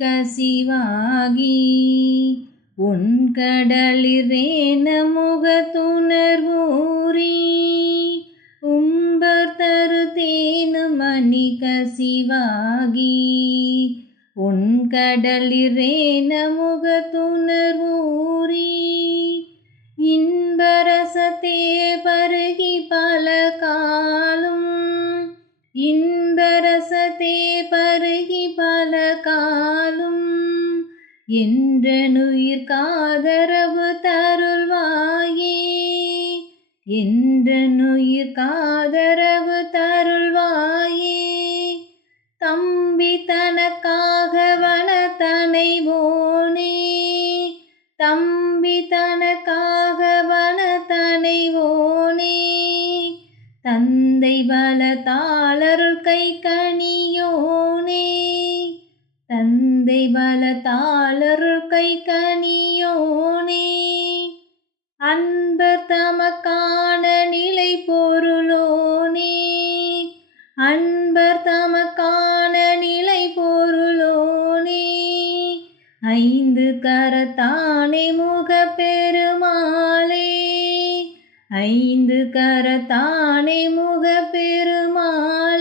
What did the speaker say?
கசிவாகி உன் கடலிறேன முகத்துணர்வூறி உம்பர் தருதேனு மணி கசிவாகி உன் கடலிறேன முகத்துணர்வூறி இன்பரசத்தே பருகி பல காலும் இன்பரசத்தே பருகி பல காலும் என்றனுயிர் காதரவு தருள்வாயே என்றனுயிர் காதரவு தருள்வாயே தம்பி தனக்காக வனத்தனைவோனே தம்பி தனக்காக வனத்தனைவோனே தந்தை பலத்தாளருள் கை கனியோனே தந்தை பலத்தாளருள் கை கனியோனே அன்பர் தமக்கான நிலை பொருளோனே அன்பர் தமக்கான நிலை பொருளோனே ஐந்து கரத்தானே முகப்பெருமாளே ஐந்து கரத்தானே முகப்பெருமாளே